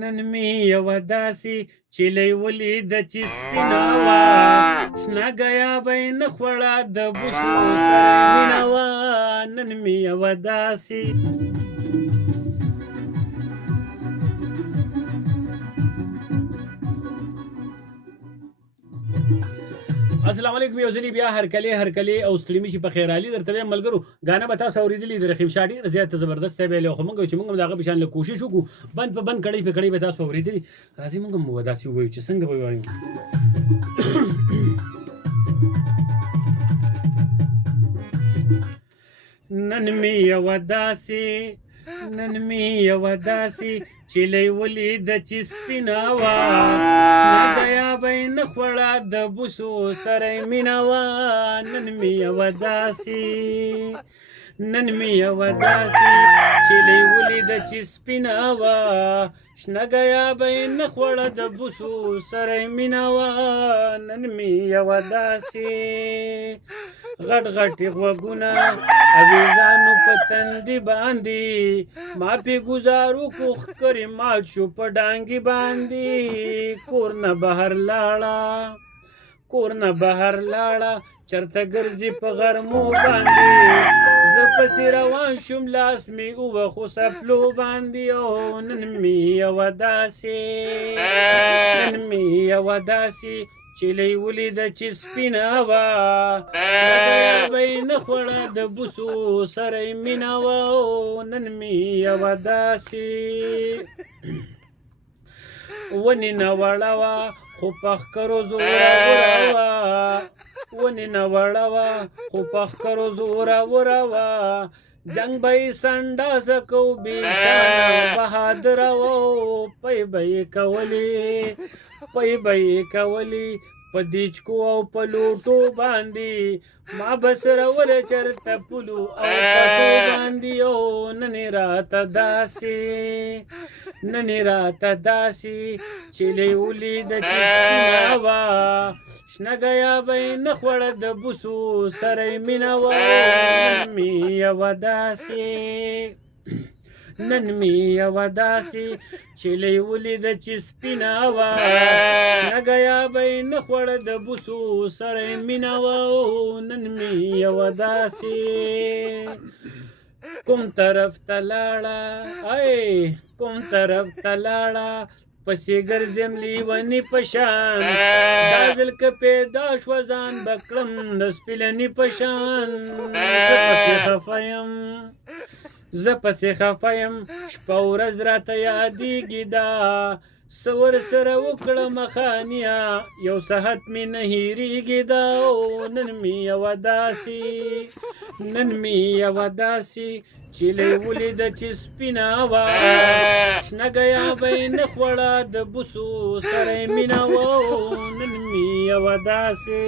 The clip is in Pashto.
نن می یوه داسې چیلۍ ولیده چې سپینه وه شنه ګیابه یې نه خوړه د بوسو سره یې مینه وه نن می یوه داسې السلام علیکم یو ځلې بیا هرکلی او ستړي مشي په خیر علي درته وایم ملګرو ګانه به تاسو اورېدلې د رقیب شاه ډېره زیاته زبردست دی ویلی خو موږ چې موږ هم د هغه په شان لږ کوشش وکړو بند په بند کړۍ په کړۍ به تاسو اورېدلي راځئ موږ هم داسې ووایو چې څنګه به ووایو نن می یوه داسې چیلۍ ولیده چې سپینه وه شنه ګیابه یې نه خوړه د بوسو سره یې مینه وه نن می یوه داسې چیلۍ ولیده چې سپینه وه شنه ګیابه یې نه خوړه د بوسو سره یې مینه وه نن می یوه داسې غټ غټې غوږونه اویزانو په تندي باندې ما پې ګزار وکړو ښکرې مات شو په ډانګې باندې کور نه بهر لاړه چرته ګرځي په غرمو باندې زه پسې روان شوم لاس مې ووخو څپلو باندې او نن مې یوه داسې چیلۍ ولیده چې سپینه وه ګیابه یې نه خوړه د بوسو سره یې مینه وه نن مې یوه داسې ونې نه وړه وه خو په ښکرو زوره وه جنګ به یې سنډاسه کو بېشانه بهادره وه پی به یې کولې په دیچکو او په لوټو باندې ما به سروله چرته پلو او پټو باندې او نن یې راته داسې چیلۍ ولیده چې سپینه وه شنه ګیابه یې نه خوړه د بوسو سره یې مینه وه نن می یوه داسې چیلۍ ولیده چې سپینه وه شنه ګیابه یې نه خوړه د بوسو سره یې مینه وه نن می یوه داسې کوم طرف ته لاړه پسې ګرځم لیوني په شان دا ځل که پیدا شوه ځان به کړم د سپیلني په شان زه پسې خفه یم شپه ورځ راته یادېږي دا څه ورسره وکړم خانیه یو صحت مې نه هېرېږي دا او نن مې یوه داسې چیلۍ ولیده چې سپینه وه شنه ګیابه یې نه خوړه د بوسو سره یې مینه وه نن مې یوه داسې